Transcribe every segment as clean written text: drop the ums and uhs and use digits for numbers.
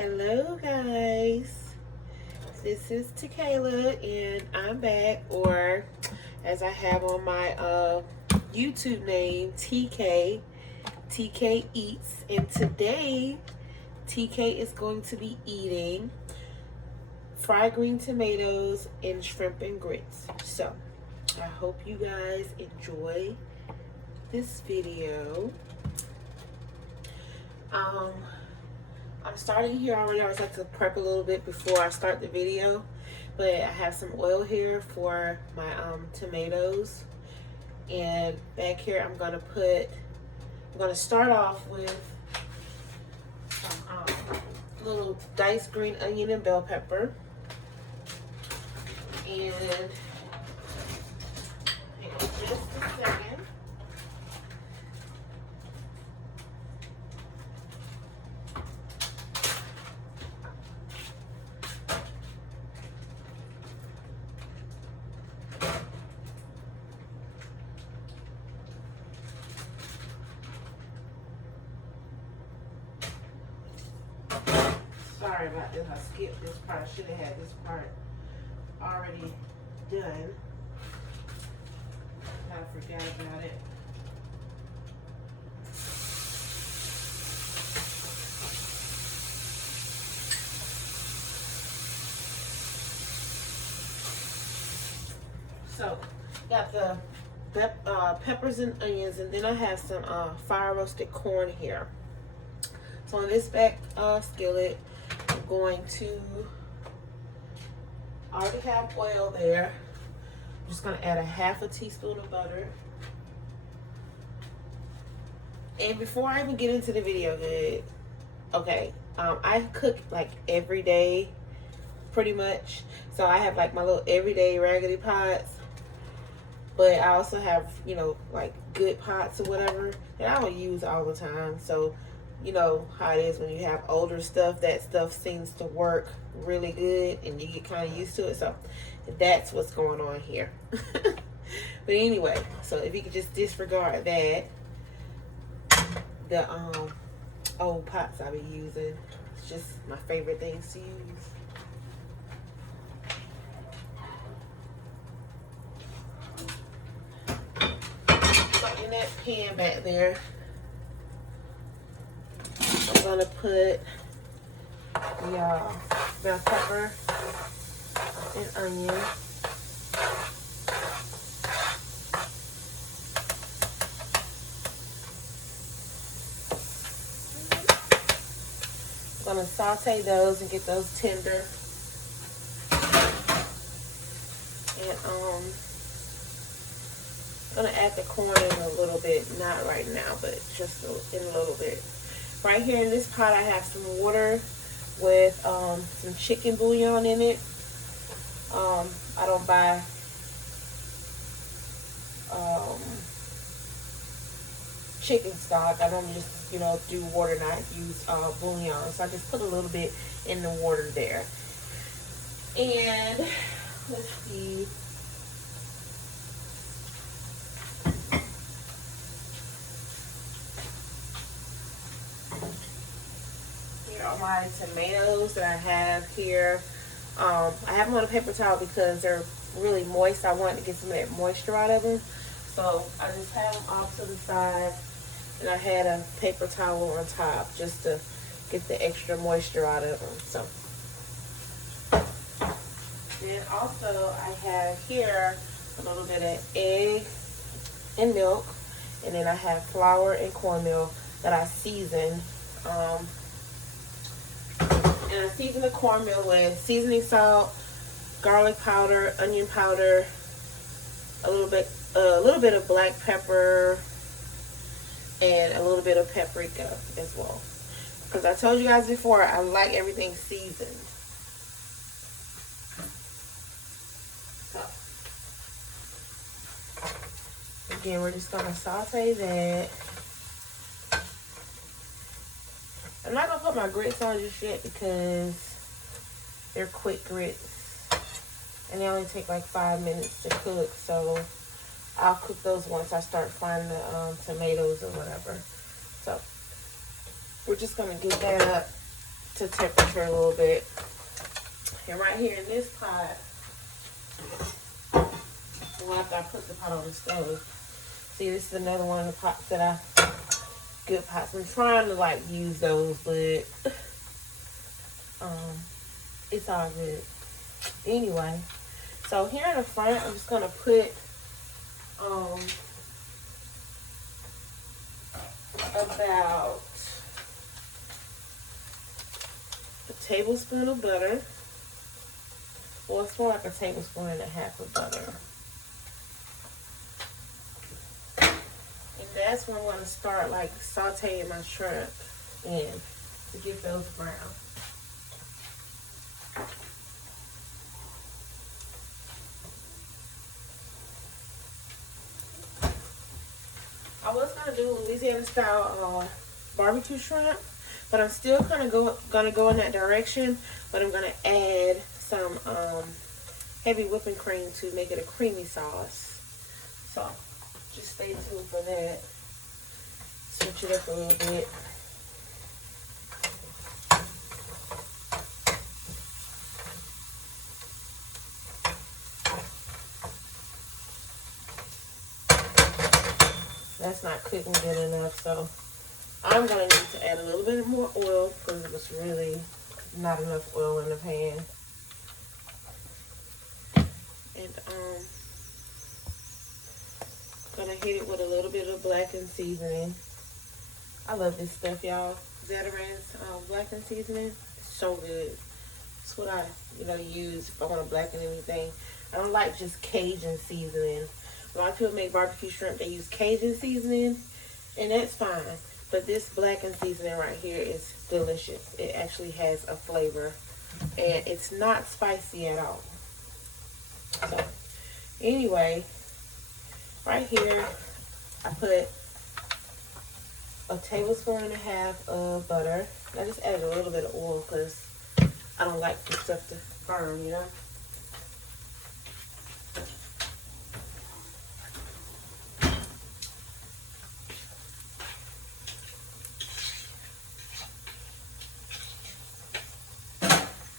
Hello guys, this is Takayla and I'm back, or as I have on my YouTube name, TK Eats, and today TK is going to be eating fried green tomatoes and shrimp and grits. So I hope you guys enjoy this video. I'm starting here already. I always like to prep a little bit before I start the video, but I have some oil here for my tomatoes, and back here I'm gonna start off with some little diced green onion and bell pepper, and hang on just a second. Sorry about this. I skipped this part. I should have had this part already done. I forgot about it. So, got the peppers and onions, and then I have some fire roasted corn here. So on this back skillet, I'm going to already have oil there. I'm just gonna add a half a teaspoon of butter. And before I even get into the video, okay, I cook like every day, pretty much. So I have like my little everyday raggedy pots, but I also have, you know, like good pots or whatever that I don't use all the time. So you know how it is when you have older stuff, that stuff seems to work really good and you get kind of used to it. So that's what's going on here. But anyway, so if you could just disregard that, the old pots I be using, it's just my favorite things to use. So in that pan back there, I'm gonna put the bell pepper and onion. I'm gonna saute those and get those tender. And I'm gonna add the corn in a little bit, not right now, but just in a little bit. Right here in this pot, I have some water with some chicken bouillon in it. I don't buy chicken stock. I don't just, you know, do water, not use bouillon. So I just put a little bit in the water there. And let's see. Here are my tomatoes that I have here. I have them on a paper towel because they're really moist. I wanted to get some of that moisture out of them. So I just have them off to the side, and I had a paper towel on top just to get the extra moisture out of them. So then also I have here a little bit of egg and milk, and then I have flour and cornmeal that I season. And I season the cornmeal with seasoning salt, garlic powder, onion powder, a little bit of black pepper, and a little bit of paprika as well. Because I told you guys before, I like everything seasoned. So, again, we're just gonna saute that. I'm not gonna put my grits on just yet because they're quick grits and they only take like 5 minutes to cook. So I'll cook those once I start frying the tomatoes or whatever. So we're just gonna get that up to temperature a little bit. And right here in this pot, well, after I put the pot on the stove, see, this is another one of the pots that good pots. I'm trying to like use those, but it's all good. Anyway, so here in the front, I'm just gonna put about a tablespoon of butter. Well, it's more like a tablespoon and a half of butter. And that's when I'm going to start like sauteing my shrimp in to get those brown. I was going to do Louisiana style barbecue shrimp, but I'm still kind of gonna go in that direction, but I'm going to add some heavy whipping cream to make it a creamy sauce. So just stay tuned for that. Switch it up a little bit. That's not cooking good enough, so I'm going to need to add a little bit more oil because it was really not enough oil in the pan. And gonna hit it with a little bit of blackened seasoning. I love this stuff, y'all. Zatarain's blackened seasoning. It's so good. It's what I use if I want to blacken anything. I don't like just Cajun seasoning. A lot of people make barbecue shrimp, they use Cajun seasoning, and that's fine. But this blackened seasoning right here is delicious. It actually has a flavor, and it's not spicy at all. So, anyway, right here, I put a tablespoon and a half of butter. I just added a little bit of oil because I don't like the stuff to burn, you know.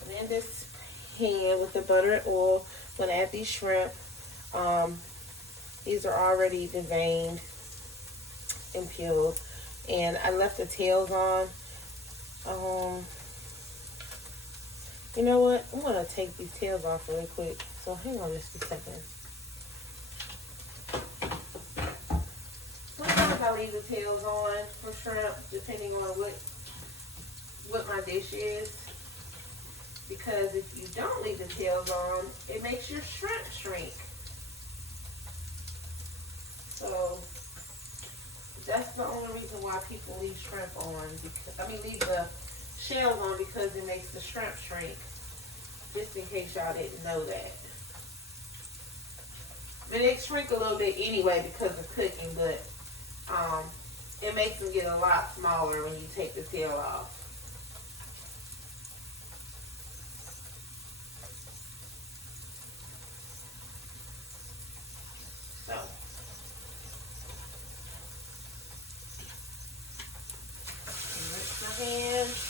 And in this pan with the butter and oil, I'm going to add these shrimp. These are already deveined and peeled. And I left the tails on. You know what? I'm going to take these tails off really quick. So hang on just a second. Sometimes I leave the tails on for shrimp, depending on what my dish is. Because if you don't leave the tails on, it makes your shrimp shrink. So that's the only reason why people leave shrimp on. Leave the shells on, because it makes the shrimp shrink. Just in case y'all didn't know that. They shrink a little bit anyway because of cooking, but it makes them get a lot smaller when you take the tail off. So rinse my hands.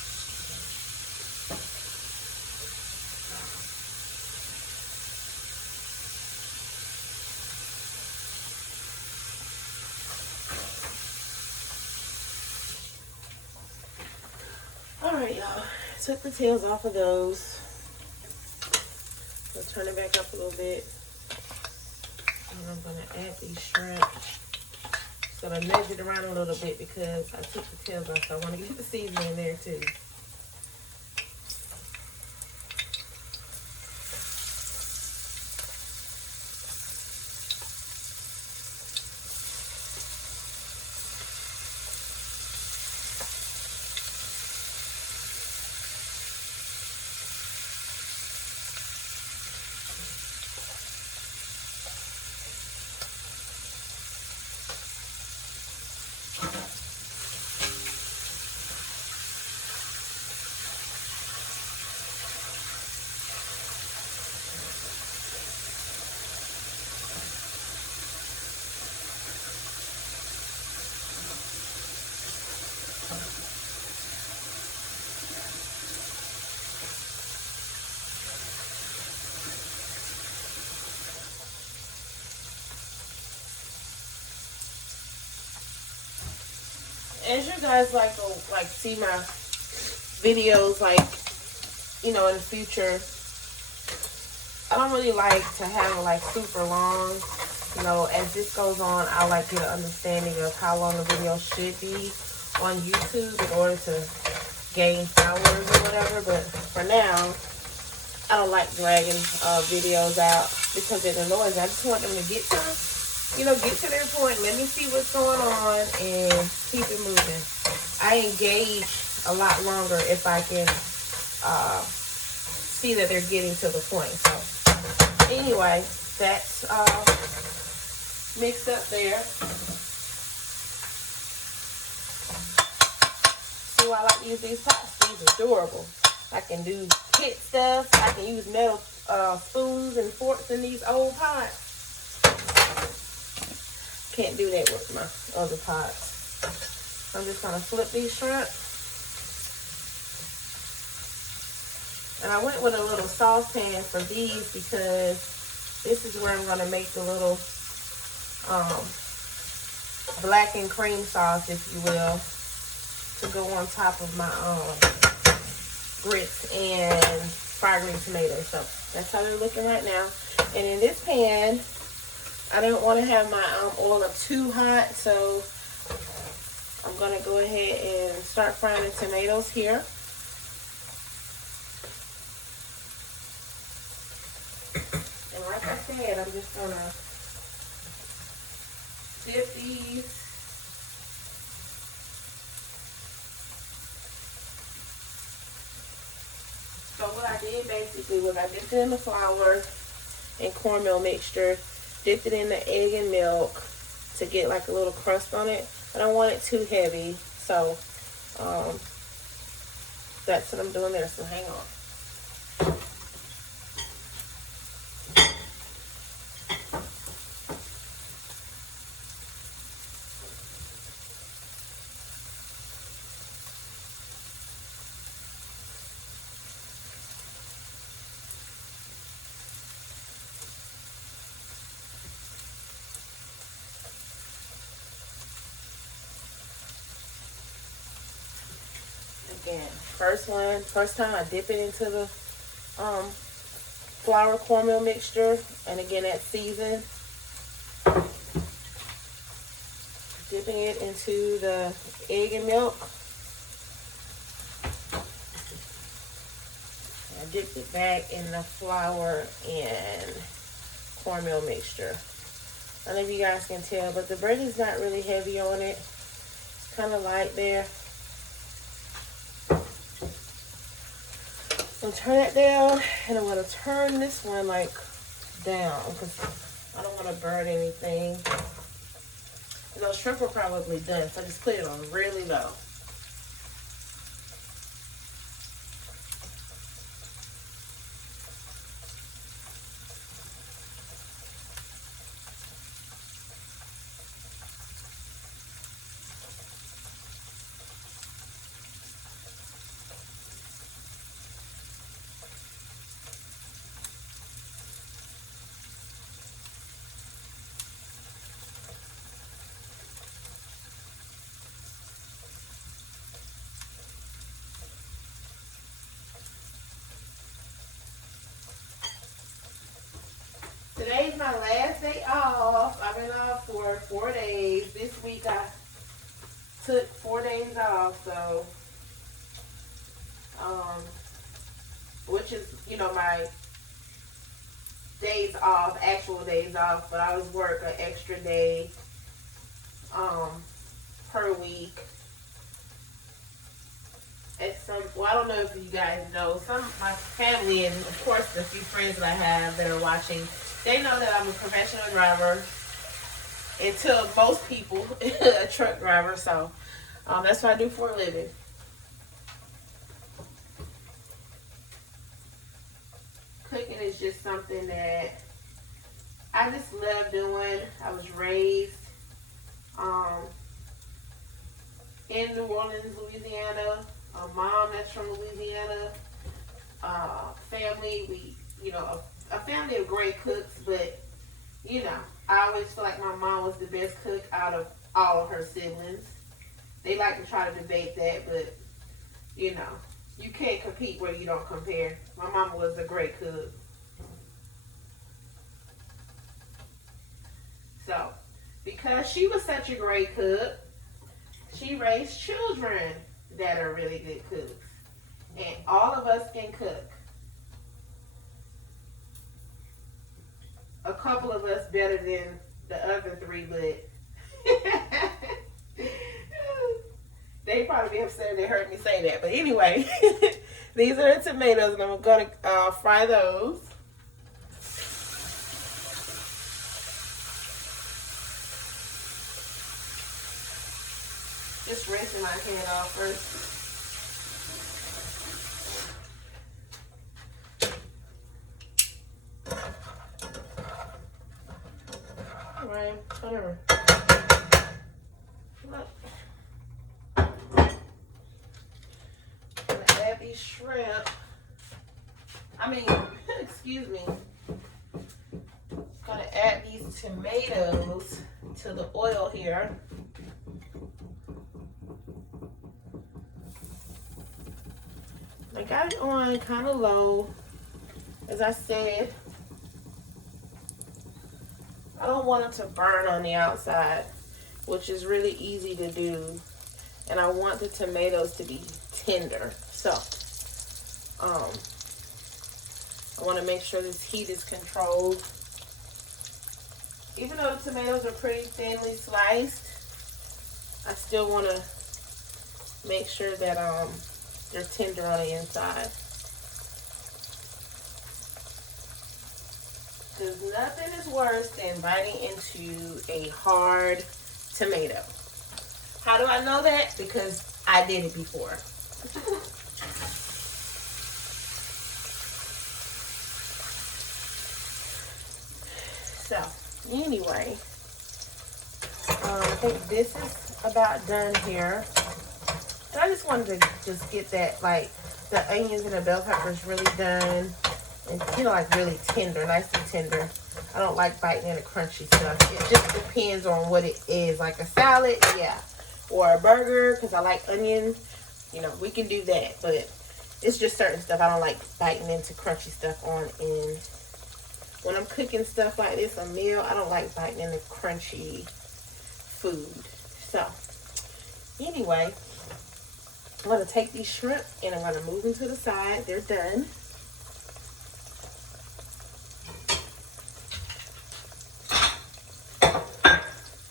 Alright, y'all. Took the tails off of those. I'll turn it back up a little bit. And I'm going to add these shrimp. So I nudge it around a little bit because I took the tails off. So I want to get the seasoning in there too. as you guys like see my videos, like, you know, in the future, I don't really like to have it like super long. You know, as this goes on, I like to get an understanding of how long a video should be on YouTube in order to gain followers or whatever. But for now, I don't like dragging videos out because it annoys me. I just want them to get to, you know, get to their point. Let me see what's going on and keep it moving. I engage a lot longer if I can see that they're getting to the point. So anyway, that's mixed up there. See why I like to use these pots? These are durable. I can do kit stuff. I can use metal spoons and forks in these old pots. Can't do that with my other pots. I'm just gonna flip these shrimp. And I went with a little saucepan for these because this is where I'm gonna make the little blackened cream sauce, if you will, to go on top of my grits and fried green tomatoes. So that's how they're looking right now. And in this pan, I don't want to have my oil up too hot, so I'm going to go ahead and start frying the tomatoes here. And like I said, I'm just going to dip these. So what I did basically was I dipped it in the flour and cornmeal mixture, dipped it in the egg and milk to get like a little crust on it. I don't want it too heavy, so that's what I'm doing there. So hang on. Again, first time I dip it into the flour cornmeal mixture, and again that's seasoned. Dipping it into the egg and milk. I dipped it back in the flour and cornmeal mixture. I don't know if you guys can tell, but the bread is not really heavy on it. It's kind of light there. I'm gonna turn that down, and I'm gonna turn this one like down because I don't want to burn anything. And those shrimp are probably done, so I just put it on really low. Today's my last day off. I've been off for 4 days. This week I took 4 days off, so which is, you know, my days off, actual days off, but I always work an extra day per week. It's well, I don't know if you guys know, some of my family and of course the few friends that I have that are watching, they know that I'm a professional driver. And to most people, a truck driver. So that's what I do for a living. Cooking is just something that I just love doing. I was raised in New Orleans, Louisiana. A mom that's from Louisiana. Family, a family of great cooks, but I always feel like my mom was the best cook out of all of her siblings. They like to try to debate that, but you know, you can't compete where you don't compare. My mama was a great cook. So, because she was such a great cook, she raised children that are really good cooks. And all of us can cook. A couple of us better than the other three, but they probably be upset they heard me say that. But anyway, these are the tomatoes, and I'm going to fry those. Just rinsing my hand off first. Right, whatever. Look. I'm gonna add these shrimp. Excuse me. Gonna add these tomatoes to the oil here. I got it on kind of low. As I said, I don't want it to burn on the outside, which is really easy to do. And I want the tomatoes to be tender. So, I want to make sure this heat is controlled. Even though the tomatoes are pretty thinly sliced, I still want to make sure that they're tender on the inside. Because nothing is worse than biting into a hard tomato. How do I know that? Because I did it before. So, anyway, I think this is about done here. So I just wanted to just get that, like, the onions and the bell peppers really done. And, you know, like really tender, nice and tender. I don't like biting into crunchy stuff. It just depends on what it is. Like a salad, yeah. Or a burger, because I like onion. You know, we can do that. But it's just certain stuff I don't like biting into crunchy stuff on. And when I'm cooking stuff like this, a meal, I don't like biting into crunchy food. So, anyway, I'm going to take these shrimp and I'm going to move them to the side. They're done.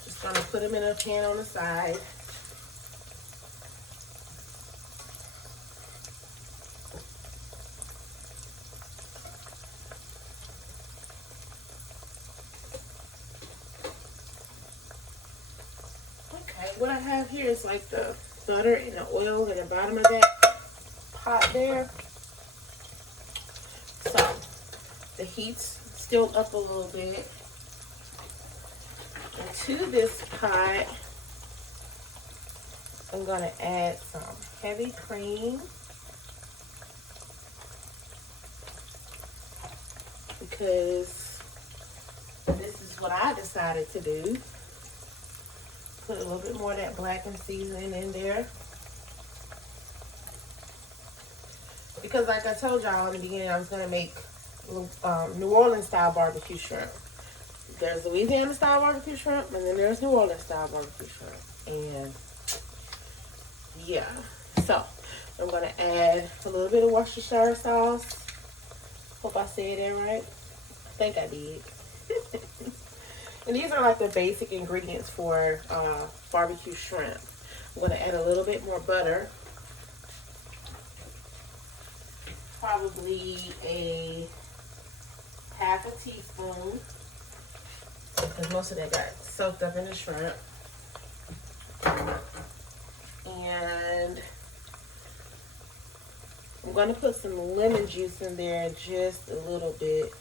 Just going to put them in a pan on the side. Okay, what I have here is like the butter and the oil at the bottom of that pot there. So the heat's still up a little bit. And to this pot, I'm going to add some heavy cream. Because this is what I decided to do. Put a little bit more of that blackened seasoning in there. Because like I told y'all in the beginning, I was going to make New Orleans style barbecue shrimp. There's Louisiana style barbecue shrimp, and then there's New Orleans style barbecue shrimp. And yeah, so I'm going to add a little bit of Worcestershire sauce. Hope I said that right. I think I did. And these are like the basic ingredients for barbecue shrimp. I'm going to add a little bit more butter. Probably a half a teaspoon. Because most of that got soaked up in the shrimp. And I'm going to put some lemon juice in there just a little bit.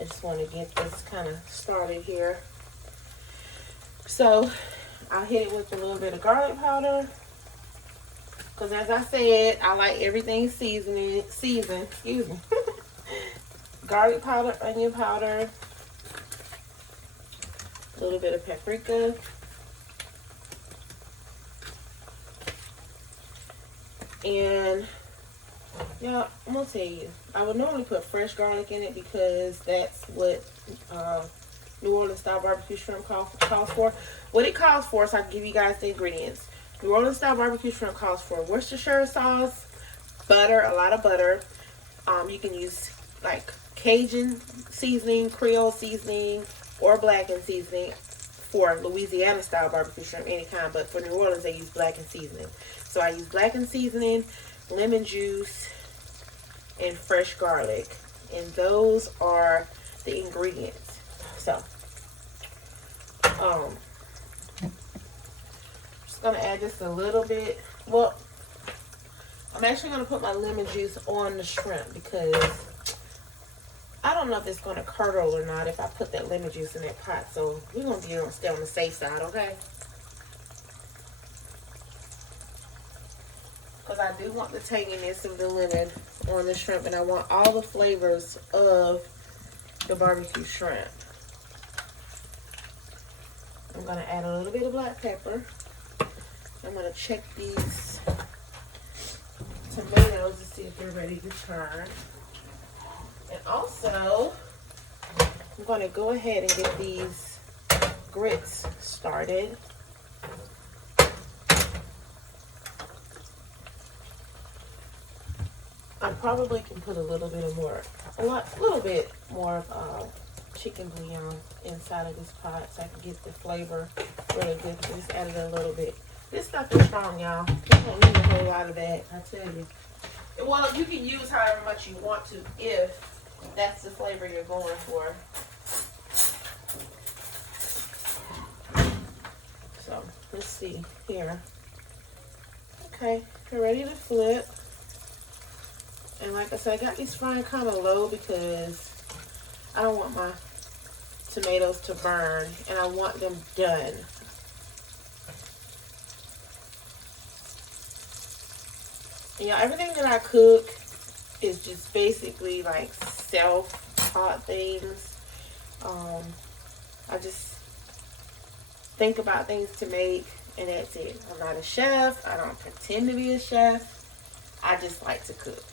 I just want to get this kind of started here. So I'll hit it with a little bit of garlic powder. Because as I said, I like everything seasoned, excuse me. Garlic powder, onion powder, a little bit of paprika. And yeah, I'm gonna tell you, I would normally put fresh garlic in it because that's what New Orleans style barbecue shrimp calls for. What it calls for, so I can give you guys the ingredients. New Orleans style barbecue shrimp calls for Worcestershire sauce, butter, a lot of butter. You can use like Cajun seasoning, Creole seasoning, or blackened seasoning for Louisiana style barbecue shrimp, any kind. But for New Orleans, they use blackened seasoning. So I use blackened seasoning, lemon juice, and fresh garlic. And those are the ingredients. So, just gonna add just a little bit. Well, I'm actually gonna put my lemon juice on the shrimp because I don't know if it's gonna curdle or not if I put that lemon juice in that pot. So we're gonna stay on the safe side, okay? Because I do want the tanginess of the lemon on the shrimp, and I want all the flavors of the barbecue shrimp. I'm gonna add a little bit of black pepper. I'm gonna check these tomatoes to see if they're ready to turn. And also, I'm gonna go ahead and get these grits started. I probably can put a little bit more chicken bouillon inside of this pot so I can get the flavor really good. So just added a little bit. This stuff is strong, y'all. You don't need a whole lot of that, I tell you. Well, you can use however much you want to if that's the flavor you're going for. So let's see here. Okay, we're ready to flip. And like I said, I got these frying kind of low because I don't want my tomatoes to burn and I want them done. And yeah, everything that I cook is just basically like self-taught things. I just think about things to make and that's it. I'm not a chef. I don't pretend to be a chef. I just like to cook.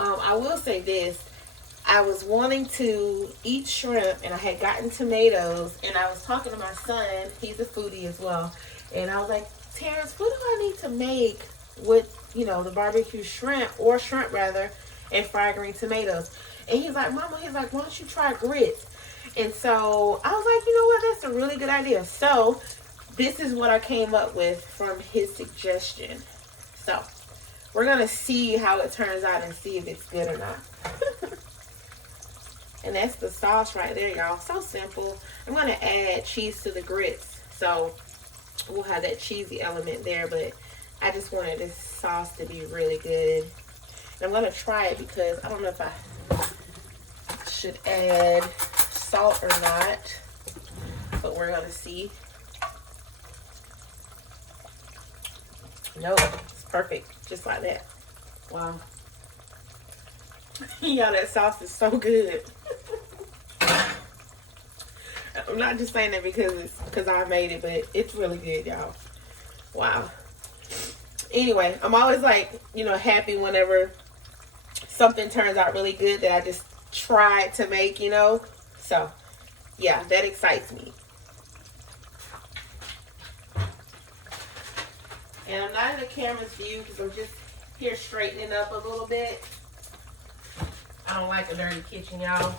I will say this. I was wanting to eat shrimp and I had gotten tomatoes and I was talking to my son. He's a foodie as well. And I was like, Terrence, what do I need to make with, you know, the barbecue shrimp or shrimp rather and fried green tomatoes? And he's like, Mama, why don't you try grits? And so I was like, you know what? That's a really good idea. So this is what I came up with from his suggestion. So we're going to see how it turns out and see if it's good or not. And that's the sauce right there, y'all. So simple. I'm going to add cheese to the grits. So we'll have that cheesy element there. But I just wanted this sauce to be really good. And I'm going to try it because I don't know if I should add salt or not. But we're going to see. Nope. It's perfect. Just like that. Wow. Y'all, that sauce is so good. I'm not just saying that because I made it, but it's really good, y'all. Wow. Anyway, I'm always like, you know, happy whenever something turns out really good that I just tried to make, you know. So, yeah, that excites me. And I'm not in the camera's view because I'm just here straightening up a little bit. I don't like a dirty kitchen, y'all.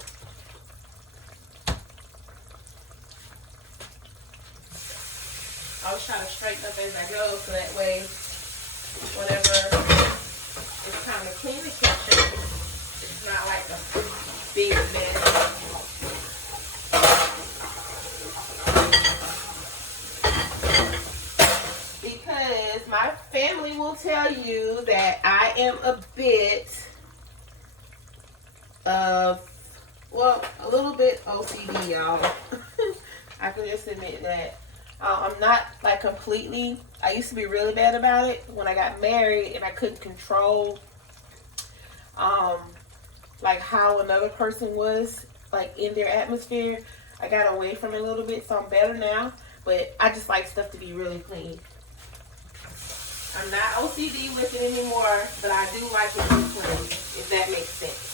I was trying to straighten up as I go so that way whenever it's time to clean the kitchen, it's not like a big mess. Because my family will tell you that I am a bit of, well, a little bit OCD, y'all. I can just admit that. I'm not like completely. I used to be really bad about it when I got married and I couldn't control like how another person was like in their atmosphere. I got away from it a little bit, so I'm better now. But I just like stuff to be really clean. I'm not OCD with it anymore, but I do like it this way, if that makes sense.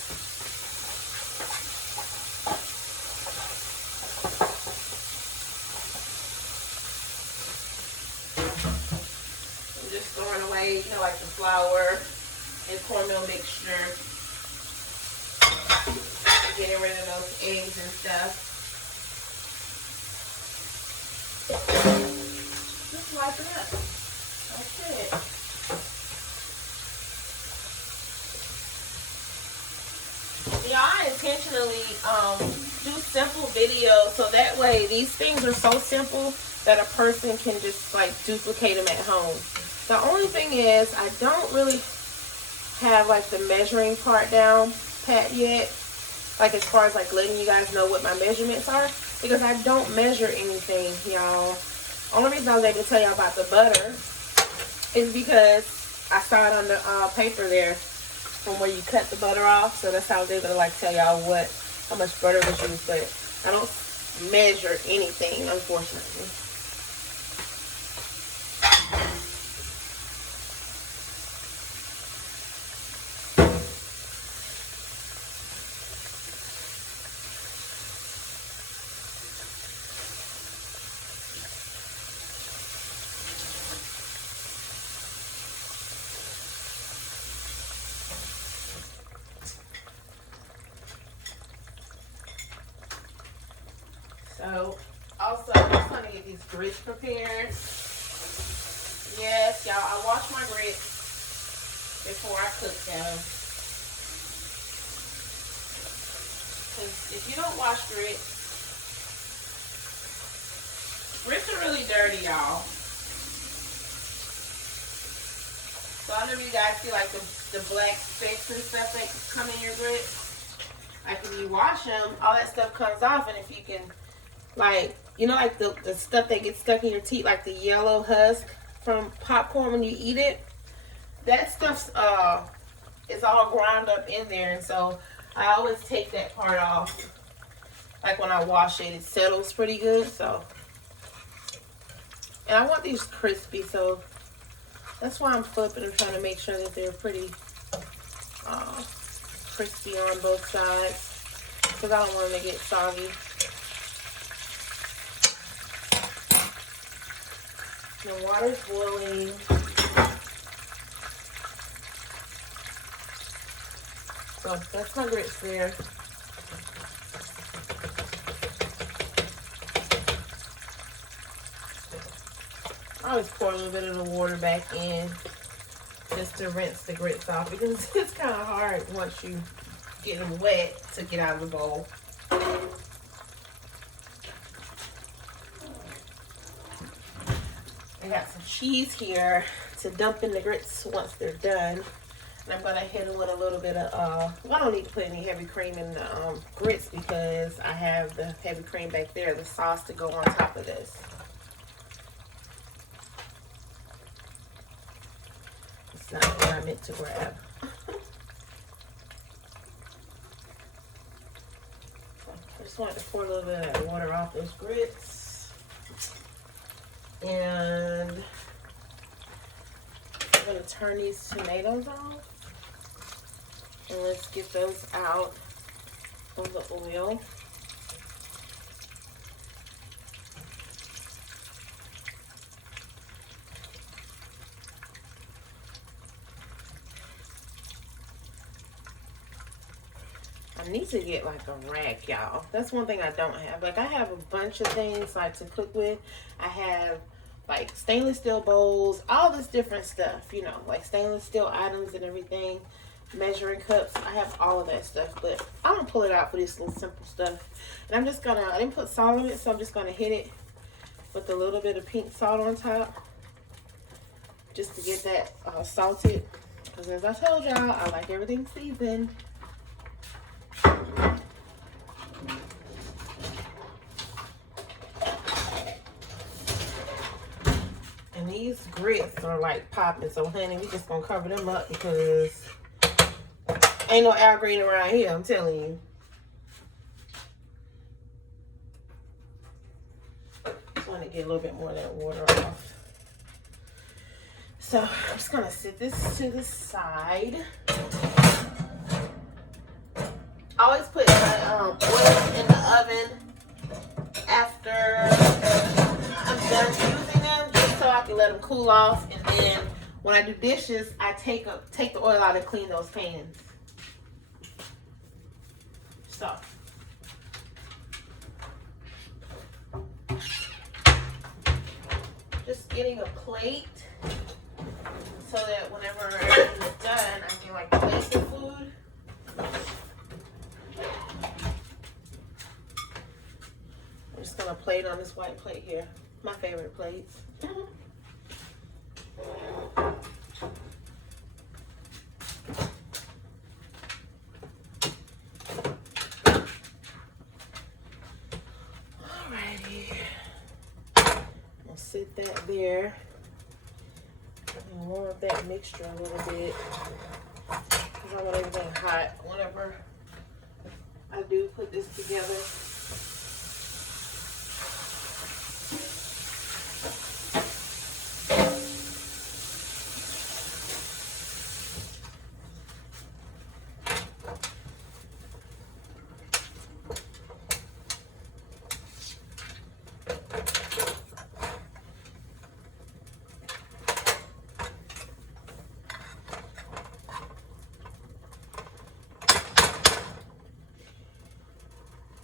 I'm just throwing away, you know, like the flour and cornmeal mixture. Getting rid of those eggs and stuff. Just wipe it up. That's it. Yeah, I intentionally do simple videos so that way these things are so simple that a person can just like duplicate them at home. The only thing is I don't really have like the measuring part down pat yet, like as far as like letting you guys know what my measurements are, because I don't measure anything, y'all. Only reason I was able to tell y'all about the butter is because I saw it on the paper there from where you cut the butter off, so that's how I was able to like tell y'all how much butter was used, but I don't measure anything, unfortunately. So, also, I'm just going to get these grits prepared. Yes, y'all, I wash my grits before I cook them. Because if you don't wash grits are really dirty, y'all. So I know you guys see like the black specks and stuff that come in your grits. Like if you wash them, all that stuff comes off, and if you can, like, you know, like the stuff that gets stuck in your teeth, like the yellow husk from popcorn when you eat it, that stuff's it's all ground up in there, and so I always take that part off. Like when I wash it, it settles pretty good. So, and I want these crispy, so that's why I'm flipping and trying to make sure that they're pretty crispy on both sides, because I don't want them to get soggy. The water's boiling. So that's my grits there. I always pour a little bit of the water back in just to rinse the grits off, because it's kind of hard once you get them wet to get out of the bowl. I got some cheese here to dump in the grits once they're done. And I'm going to hit them with a little bit of, I don't need to put any heavy cream in the grits because I have the heavy cream back there, the sauce to go on top of this. It's not what I meant to grab. I just wanted to pour a little bit of that water off those grits. And I'm going to turn these tomatoes off. And let's get those out of the oil. I need to get like a rack, y'all. That's one thing I don't have. Like, I have a bunch of things like to cook with. I have like stainless steel bowls, all this different stuff, you know, like stainless steel items and everything, measuring cups. I have all of that stuff, but I don't pull it out for this little simple stuff. And I'm just gonna, I didn't put salt on it, so I'm just gonna hit it with a little bit of pink salt on top just to get that salted, because as I told y'all, I like everything seasoned. And these grits are like popping, so honey, we just gonna cover them up because ain't no Al Green around here, I'm telling you. Just want to get a little bit more of that water off. So I'm just gonna set this to the side. I always put oil in the oven after I'm done using them, just so I can let them cool off. And then when I do dishes, I take the oil out and clean those pans. So just getting a plate so that whenever it's done, I can like place the food. I'm just gonna plate on this white plate here. My favorite plates. Alrighty. I'll sit that there and warm up that mixture a little bit, because I want everything hot whenever I do put this together.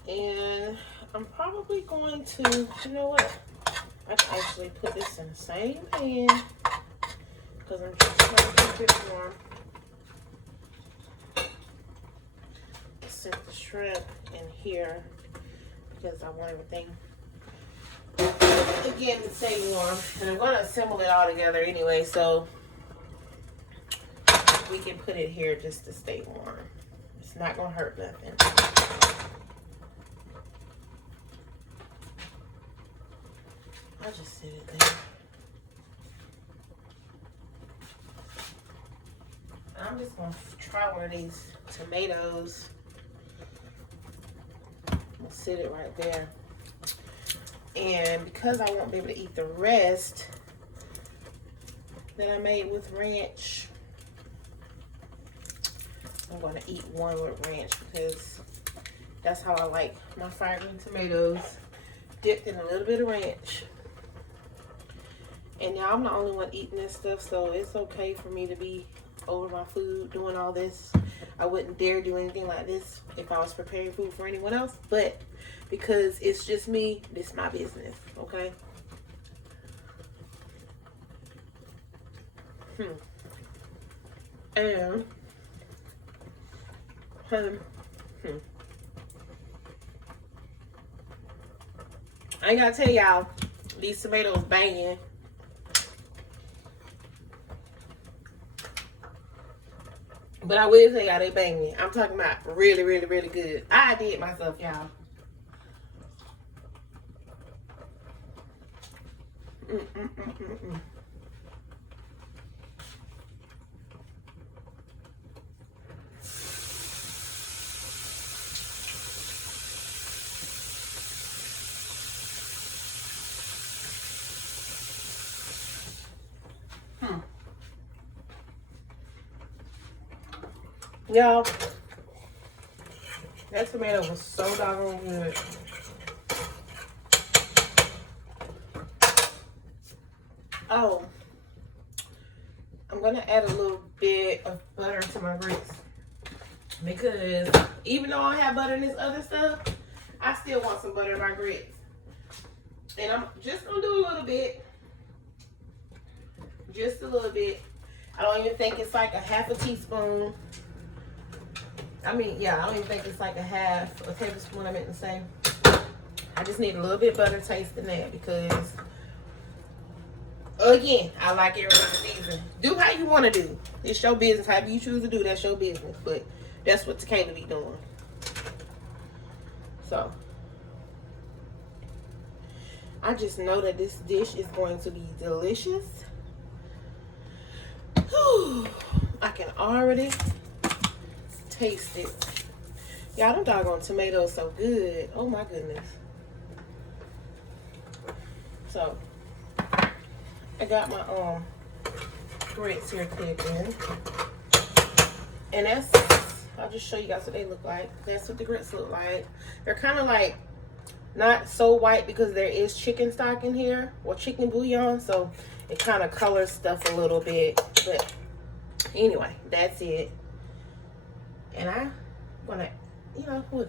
And I'm probably going to, you know what? I can actually put this in the same pan because I'm just trying to keep it warm. Set the shrimp in here because I want everything, again, to stay warm. And I'm going to assemble it all together anyway, so we can put it here just to stay warm. It's not going to hurt nothing. I'll just sit it there. I'm just going to try one of these tomatoes. I'm going to sit it right there. And because I won't be able to eat the rest that I made with ranch, I'm going to eat one with ranch because that's how I like my fried green tomatoes, dipped in a little bit of ranch. And now I'm the only one eating this stuff, so it's okay for me to be over my food doing all this. I wouldn't dare do anything like this if I was preparing food for anyone else, but because it's just me, this is my business, okay? And I ain't gotta tell y'all, these tomatoes banging. But I will tell y'all they banging. I'm talking about really, really, really good. I did myself, y'all. Y'all, that tomato was so doggone good. Oh, I'm gonna add a little bit of butter to my grits because even though I have butter in this other stuff, I still want some butter in my grits. And I'm just gonna do a little bit. Just a little bit. I don't even think it's like a half a teaspoon. I mean, yeah, I don't even think it's like a tablespoon, I meant to say. I just need a little bit butter taste in that because, again, I like everything seasoned. Do how you want to do. It's your business. However you choose to do, that's your business. But that's what Takayla be doing. So, I just know that this dish is going to be delicious. Whew. I can already taste it. Y'all, them doggone tomatoes so good. Oh my goodness. So I got my grits here cooking. And that's, I'll just show you guys what they look like. That's what the grits look like. They're kind of like not so white because there is chicken stock in here, or chicken bouillon, so it kind of colors stuff a little bit. But anyway, that's it. And I'm gonna, you know, I'm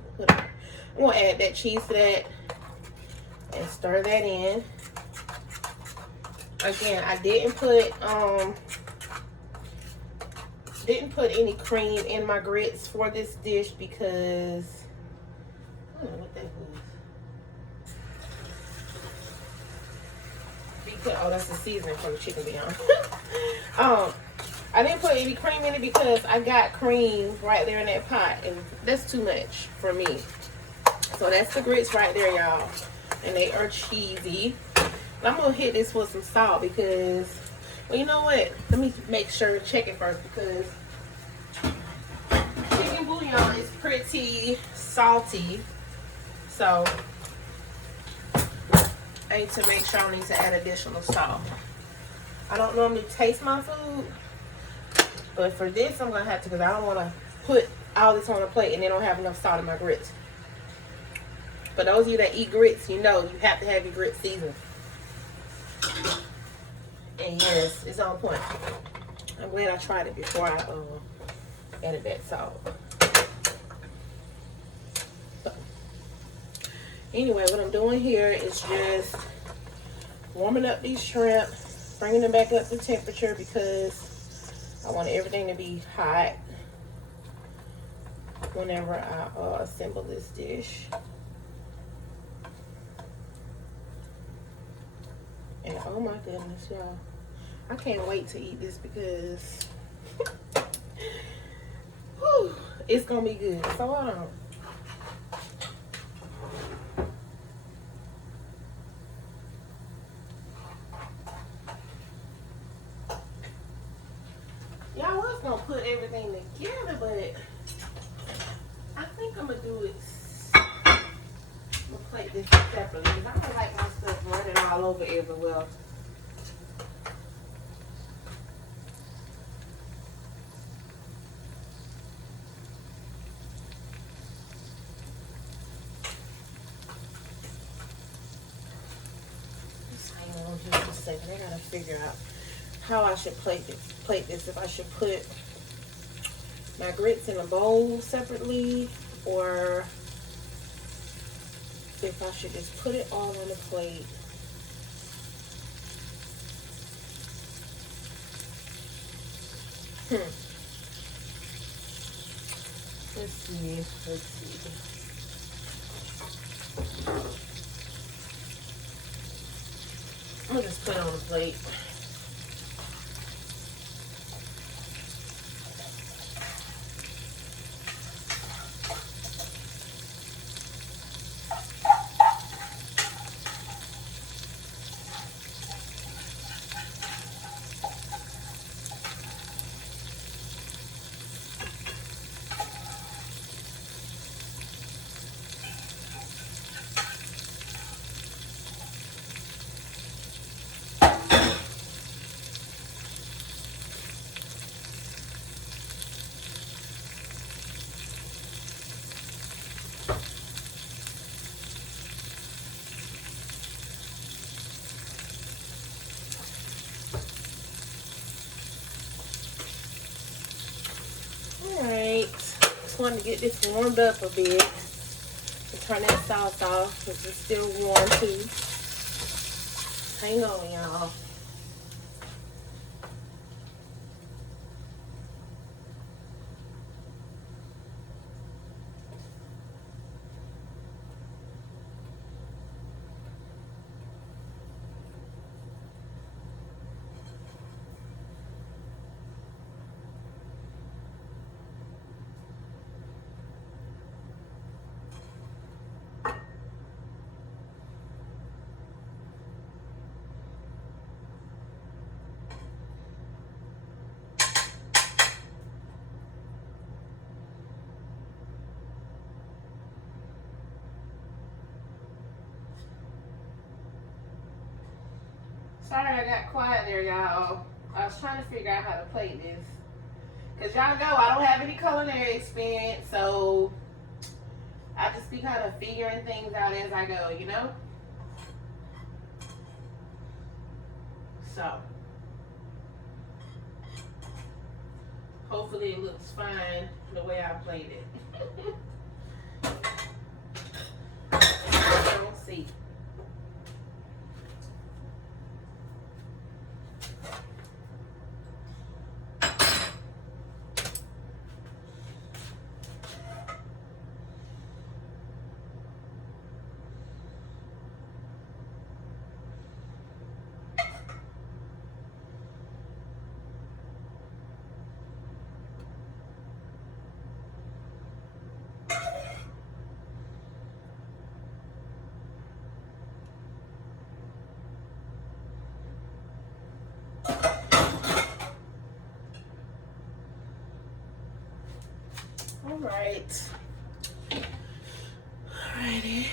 gonna add that cheese to that and stir that in. Again, I didn't put any cream in my grits for this dish because I don't know what that was. Because, oh, that's the seasoning from the chicken bouillon. I didn't put any cream in it because I got cream right there in that pot, and that's too much for me. So that's the grits right there, y'all, and they are cheesy. And I'm gonna hit this with some salt because, well, you know what? Let me make sure to check it first because chicken bouillon is pretty salty. So I need to make sure I need to add additional salt. I don't normally taste my food, but for this I'm gonna have to, because I don't want to put all this on a plate and then don't have enough salt in my grits. For those of you that eat grits, you know you have to have your grits seasoned. And yes, it's on point. I'm glad I tried it before I added that salt. So, anyway, what I'm doing here is just warming up these shrimp, bringing them back up to temperature because I want everything to be hot whenever I assemble this dish. And oh my goodness, y'all, I can't wait to eat this because whew, it's gonna be good. So hold on. Y'all, I was gonna put everything together, but I think I'm gonna do it. I'm gonna plate this separately because I don't like my stuff running all over everywhere. Just hang on just a second. I gotta figure out how I should plate this. If I should put my grits in a bowl separately, or if I should just put it all on the plate. Let's see. I'm gonna just put it on the plate. Alright, just wanted to get this warmed up a bit and turn that sauce off because it's still warm too. Hang on, y'all. Sorry I got quiet there, y'all. I was trying to figure out how to plate this. Because y'all know I don't have any culinary experience, so I just be kind of figuring things out as I go, you know? So, hopefully it looks fine the way I played it. I don't see. All right. Alrighty.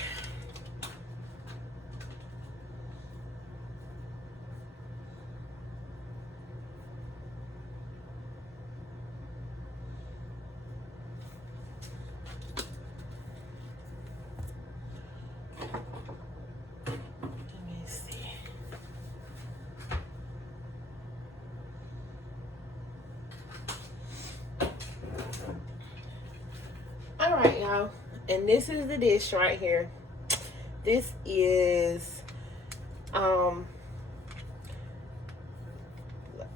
Let me see. All right, y'all. And this is the dish right here. This is,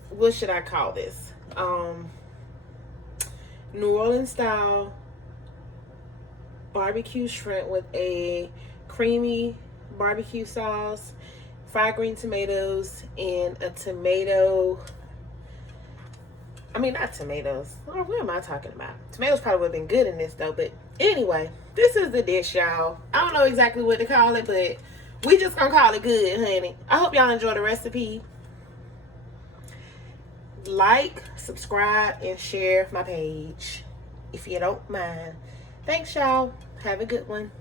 what should I call this? New Orleans style barbecue shrimp with a creamy barbecue sauce, fried green tomatoes, and a tomato. I mean, not tomatoes. Oh, what am I talking about? Tomatoes probably would have been good in this though. But anyway, this is the dish, y'all. I don't know exactly what to call it, but we just gonna call it good, honey. I hope y'all enjoy the recipe. Like, subscribe, and share my page if you don't mind. Thanks, y'all. Have a good one.